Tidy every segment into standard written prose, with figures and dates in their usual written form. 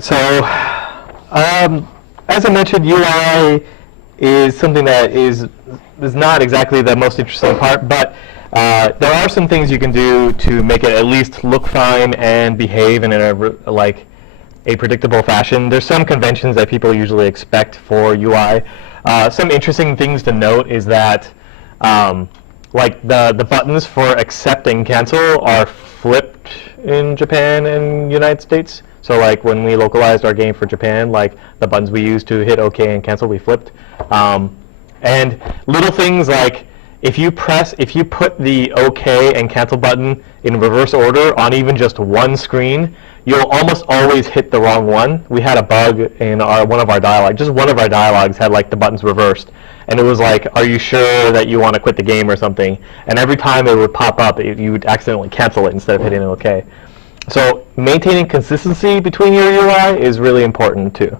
So, as I mentioned, UI is something that is not exactly the most interesting part, but there are some things you can do to make it at least look fine and behave in a predictable fashion. There's some conventions that people usually expect for UI. Some interesting things to note is that like the buttons for accept and cancel are flipped in Japan and United States. So like when we localized our game for Japan, like the buttons we used to hit OK and cancel, we flipped. And little things like if you put the OK and cancel button in reverse order on even just one screen, you'll almost always hit the wrong one. We had a bug in one of our dialogues. Just one of our dialogues had like the buttons reversed. And it was like, are you sure that you want to quit the game or something? And every time it would pop up, you would accidentally cancel it instead of hitting OK. So maintaining consistency between your UI is really important too.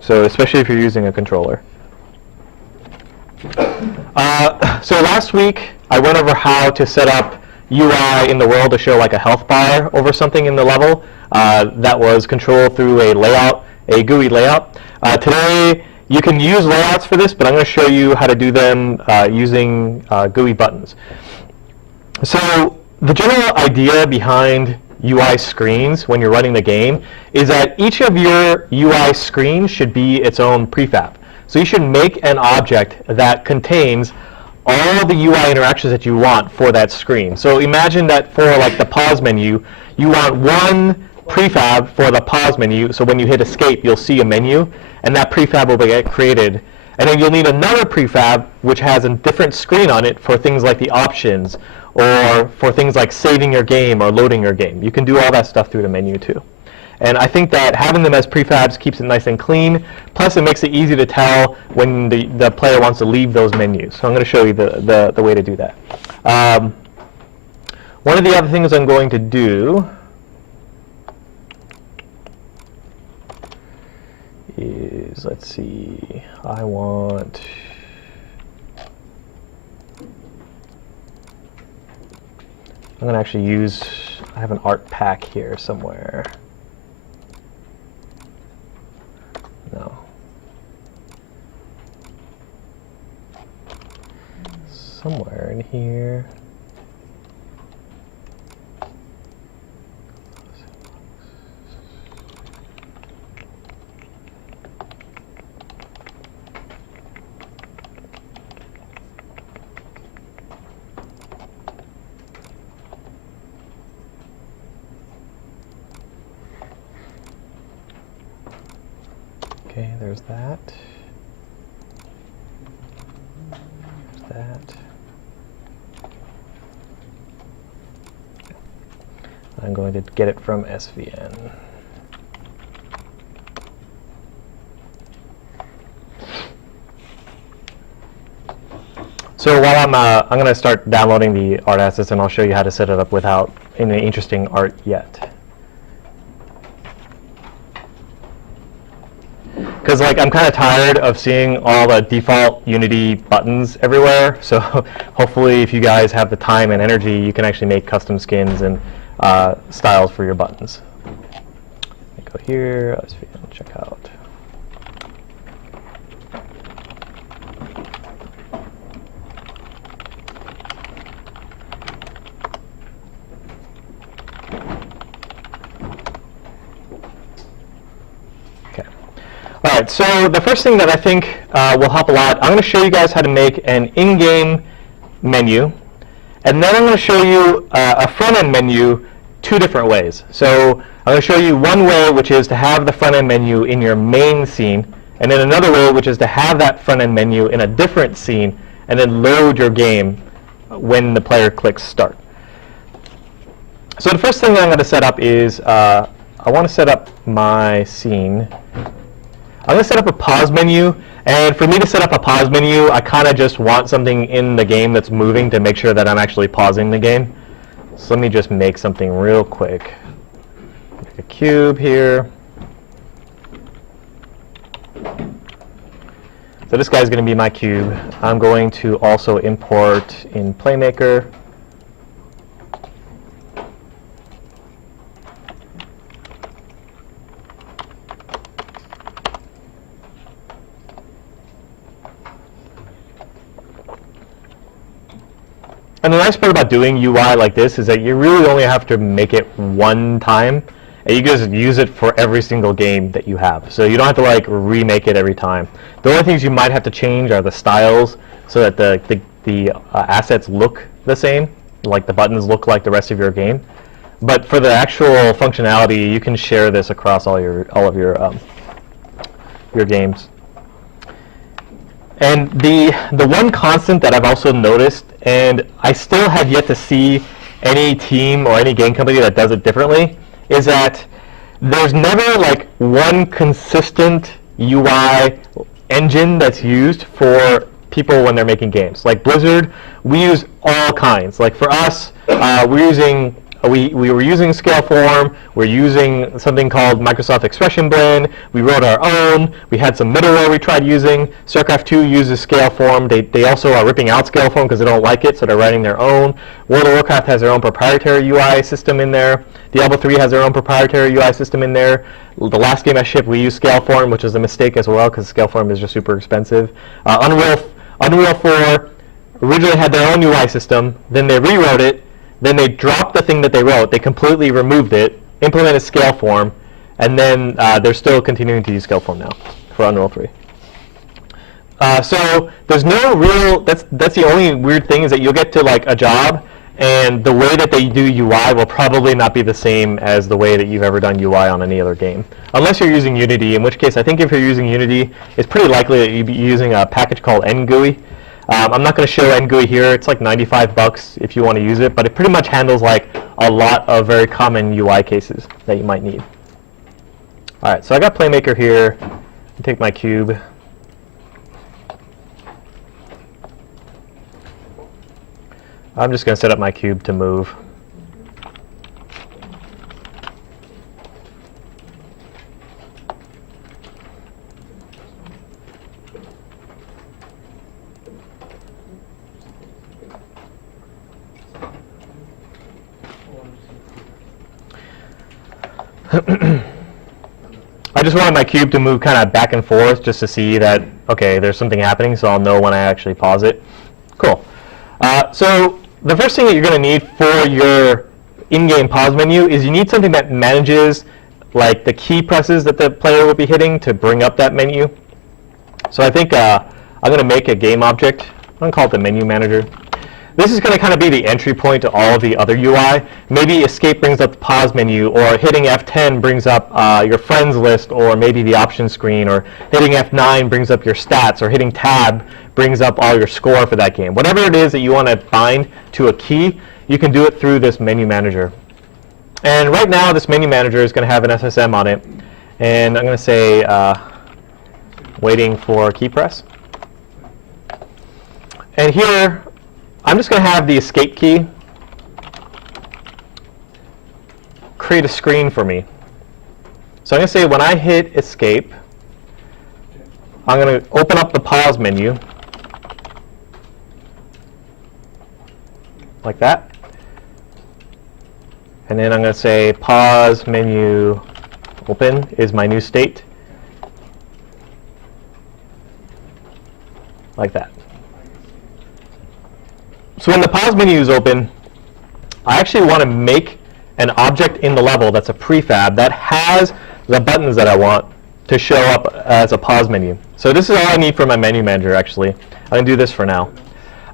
So especially if you're using a controller. So last week I went over how to set up UI in the world to show like a health bar over something in the level that was controlled through a GUI layout. Today you can use layouts for this, but I'm going to show you how to do them using GUI buttons. So the general idea behind UI screens when you're running the game is that each of your UI screens should be its own prefab. So you should make an object that contains all the UI interactions that you want for that screen. So imagine that for like the pause menu, you want one prefab for the pause menu, so when you hit escape you'll see a menu, and that prefab will get created. And then you'll need another prefab which has a different screen on it for things like the options, or for things like saving your game or loading your game. You can do all that stuff through the menu too. And I think that having them as prefabs keeps it nice and clean, plus it makes it easy to tell when the player wants to leave those menus. So I'm going to show you the way to do that. One of the other things I'm going to do is, let's see, I'm going to actually use, I have an art pack here somewhere. No. Somewhere in here. Okay, there's that. There's that. I'm going to get it from SVN. So while I'm going to start downloading the art assets, and I'll show you how to set it up without any interesting art yet. Because like I'm kind of tired of seeing all the default Unity buttons everywhere. So hopefully, if you guys have the time and energy, you can actually make custom skins and styles for your buttons. Let me go here. Let's check out. All right, so the first thing that I think will help a lot, I'm going to show you guys how to make an in-game menu, and then I'm going to show you a front-end menu two different ways. So I'm going to show you one way, which is to have the front-end menu in your main scene, and then another way, which is to have that front-end menu in a different scene, and then load your game when the player clicks start. So the first thing that I'm going to set up is I want to set up my scene. I'm going to set up a pause menu, and for me to set up a pause menu, I kind of just want something in the game that's moving to make sure that I'm actually pausing the game. So let me just make something real quick. Make a cube here. So this guy's going to be my cube. I'm going to also import in Playmaker. And the nice part about doing UI like this is that you really only have to make it one time, and you just use it for every single game that you have. So you don't have to like remake it every time. The only things you might have to change are the styles so that the assets look the same, like the buttons look like the rest of your game. But for the actual functionality, you can share this across all of your games. And the one constant that I've also noticed, and I still have yet to see any team or any game company that does it differently, is that there's never like one consistent UI engine that's used for people when they're making games. Like Blizzard, we use all kinds. Like for us, we were using Scaleform, we're using something called Microsoft Expression Blend, we wrote our own, we had some middleware we tried using. StarCraft 2 uses Scaleform, they also are ripping out Scaleform because they don't like it, so they're writing their own. World of Warcraft has their own proprietary UI system in there. Diablo 3 has their own proprietary UI system in there. The last game I shipped, we used Scaleform, which is a mistake as well because Scaleform is just super expensive. Unreal 4 originally had their own UI system, then they rewrote it, then they dropped the thing that they wrote, they completely removed it, implemented Scaleform, and then they're still continuing to use Scaleform now for Unreal 3. So there's no real, that's the only weird thing is that you'll get to like a job, and the way that they do UI will probably not be the same as the way that you've ever done UI on any other game. Unless you're using Unity, in which case I think if you're using Unity, it's pretty likely that you'd be using a package called NGUI. I'm not going to show NGUI here. It's like $95 if you want to use it, but it pretty much handles like a lot of very common UI cases that you might need. All right, so I got Playmaker here. I'll take my cube. I'm just going to set up my cube to move. I just wanted my cube to move kind of back and forth just to see that, okay, there's something happening, so I'll know when I actually pause it. Cool. So the first thing that you're going to need for your in-game pause menu is you need something that manages like the key presses that the player will be hitting to bring up that menu. So I think I'm going to make a game object. I'm going to call it the menu manager. This is going to kind of be the entry point to all of the other UI. Maybe escape brings up the pause menu, or hitting F10 brings up your friends list, or maybe the options screen, or hitting F9 brings up your stats, or hitting tab brings up all your score for that game. Whatever it is that you want to bind to a key, you can do it through this menu manager. And right now, this menu manager is going to have an SSM on it. And I'm going to say waiting for key press. And here, I'm just going to have the escape key create a screen for me. So I'm going to say when I hit escape, I'm going to open up the pause menu like that. And then I'm going to say pause menu open is my new state. Like that. So when the pause menu is open, I actually want to make an object in the level that's a prefab that has the buttons that I want to show up as a pause menu. So this is all I need for my menu manager, actually. I'm going to do this for now.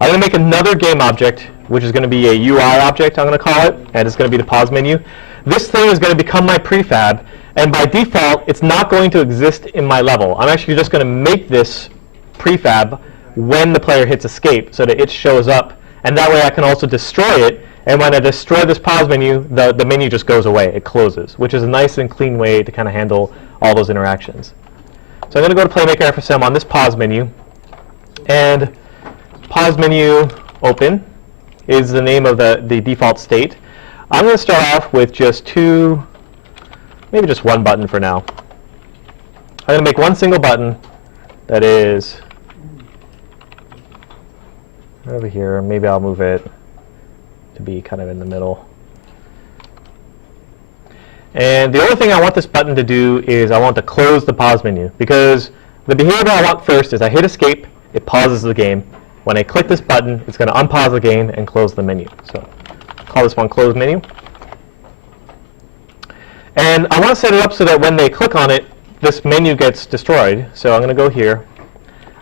I'm going to make another game object, which is going to be a UI object, I'm going to call it, and it's going to be the pause menu. This thing is going to become my prefab, and by default, it's not going to exist in my level. I'm actually just going to make this prefab when the player hits escape so that it shows up, and that way I can also destroy it, and when I destroy this pause menu, the menu just goes away, it closes, which is a nice and clean way to kind of handle all those interactions. So I'm going to go to Playmaker FSM on this pause menu, and pause menu open is the name of the default state. I'm going to start off with just two, maybe just one button for now. I'm going to make one single button that is over here. Maybe I'll move it to be kind of in the middle. And the other thing I want this button to do is I want to close the pause menu, because the behavior I want first is I hit escape, it pauses the game, When I click this button, it's going to unpause the game and close the menu. So call this one close menu. And I want to set it up so that when they click on it, this menu gets destroyed. So I'm going to go here.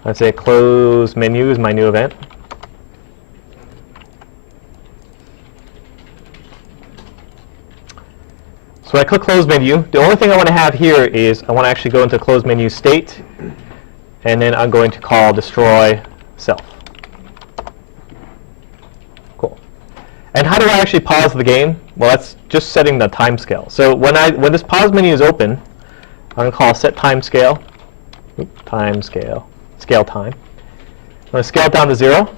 I'd say close menu is my new event. So I click close menu. The only thing I want to have here is I want to actually go into close menu state, and then I'm going to call destroy self. Cool. And how do I actually pause the game? Well, that's just setting the time scale. So when this pause menu is open, I'm going to call set time scale. Time scale. Scale time. I'm going to scale it down to 0,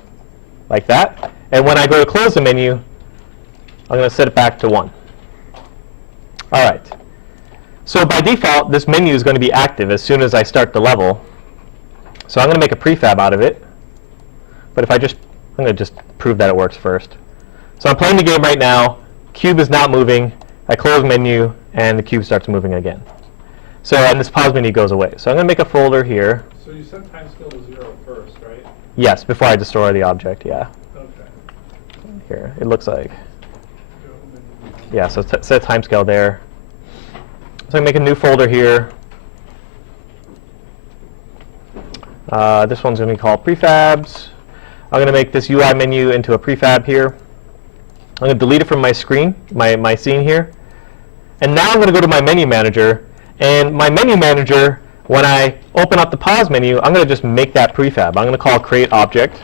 like that. And when I go to close the menu, I'm going to set it back to 1. All right. So by default, this menu is going to be active as soon as I start the level. So I'm going to make a prefab out of it. But I'm going to just prove that it works first. So I'm playing the game right now. Cube is not moving. I close menu, and the cube starts moving again. So and this pause menu goes away. So I'm going to make a folder here. So you set time scale to 0 first, right? Yes, before I destroy the object, yeah. Okay. Here, it looks like. Yeah, so set timescale there. So I make a new folder here. This one's going to be called prefabs. I'm going to make this UI menu into a prefab here. I'm going to delete it from my screen, my scene here. And now I'm going to go to my menu manager. And my menu manager, when I open up the pause menu, I'm going to just make that prefab. I'm going to call create object.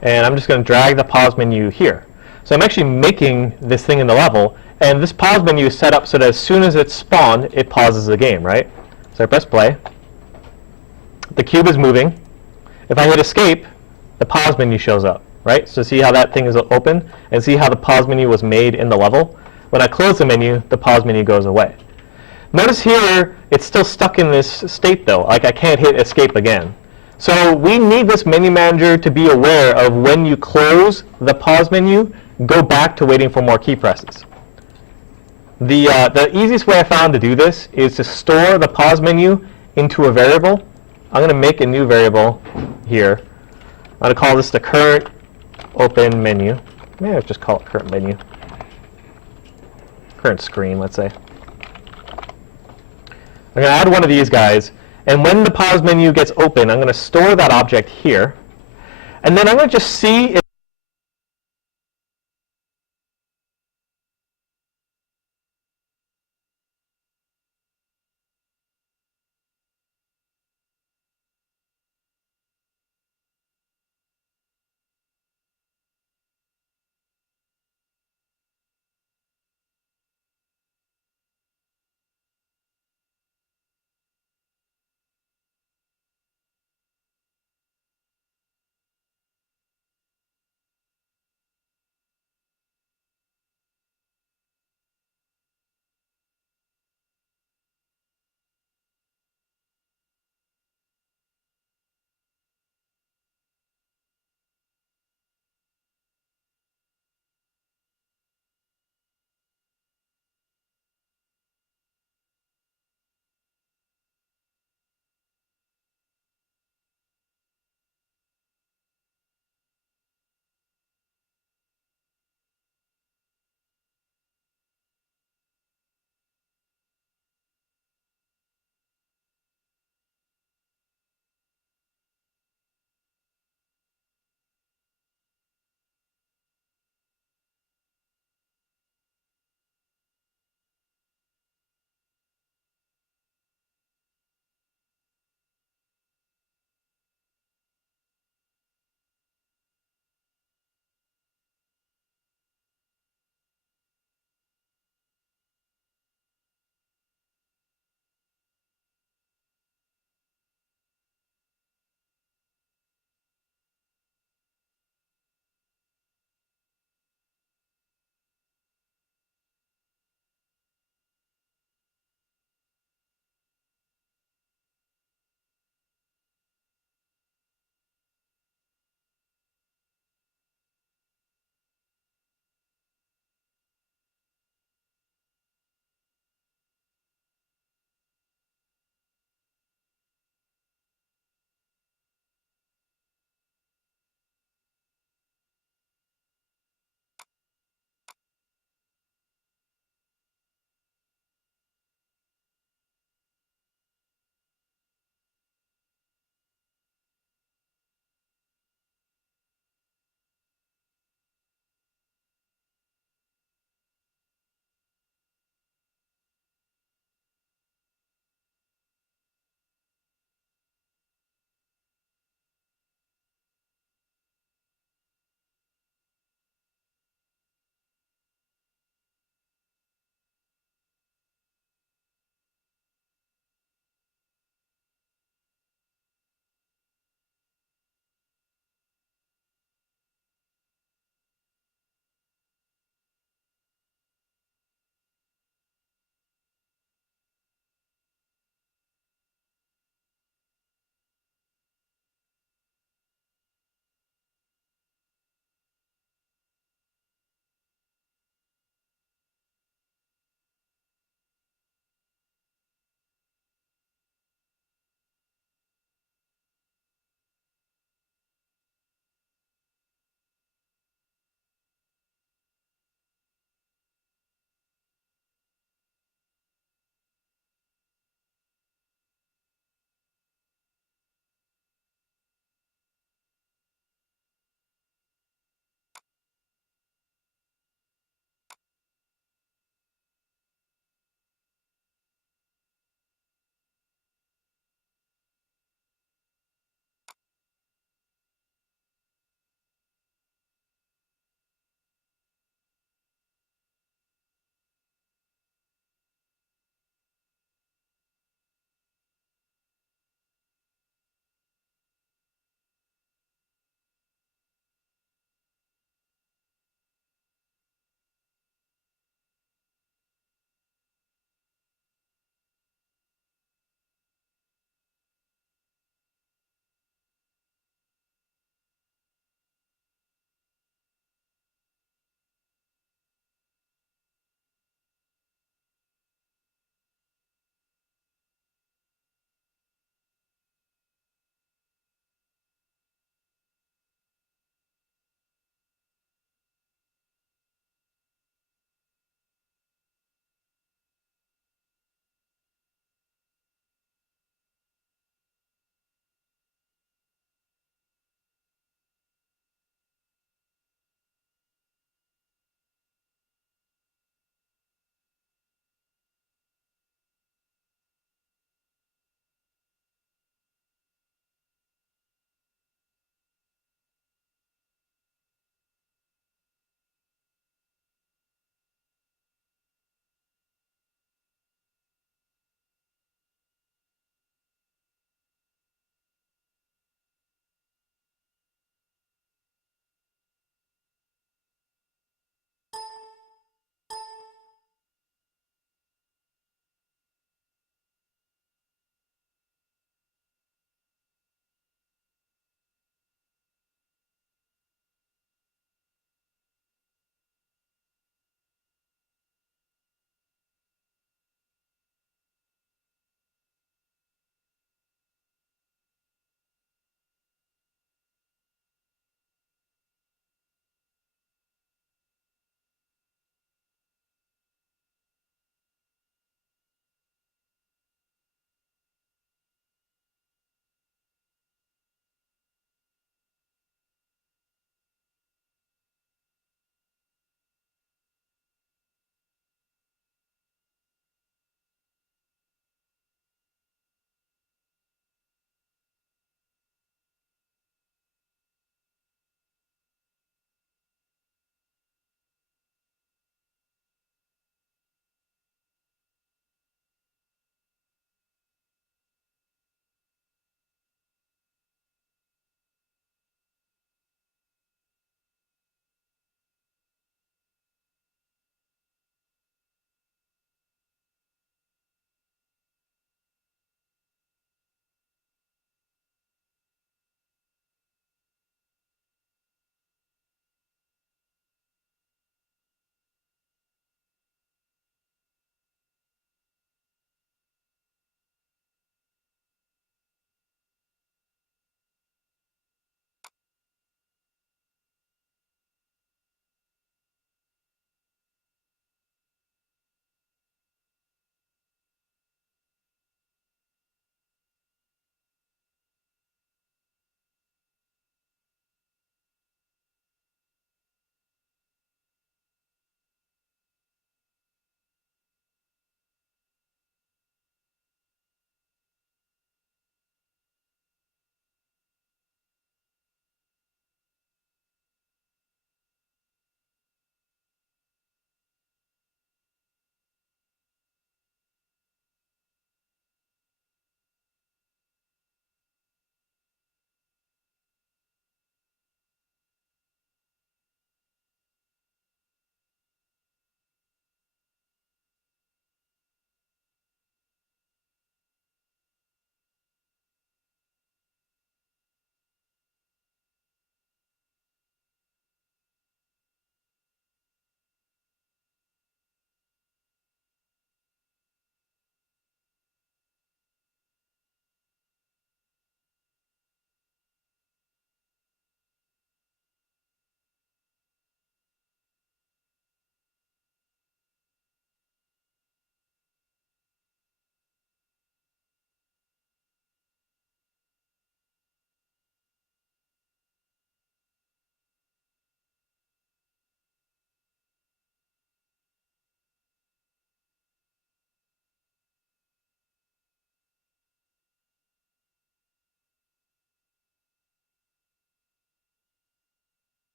And I'm just going to drag the pause menu here. So I'm actually making this thing in the level, and this pause menu is set up so that as soon as it's spawned, it pauses the game, right? So I press play. The cube is moving. If I hit escape, the pause menu shows up, right? So see how that thing is open, and see how the pause menu was made in the level? When I close the menu, the pause menu goes away. Notice here, it's still stuck in this state though, like I can't hit escape again. So we need this menu manager to be aware of when you close the pause menu, go back to waiting for more key presses. The easiest way I found to do this is to store the pause menu into a variable. I'm going to make a new variable here. I'm going to call this the current open menu. Maybe I'll just call it current menu. Current screen, let's say. I'm going to add one of these guys. And when the pause menu gets open, I'm going to store that object here. And then I'm going to just see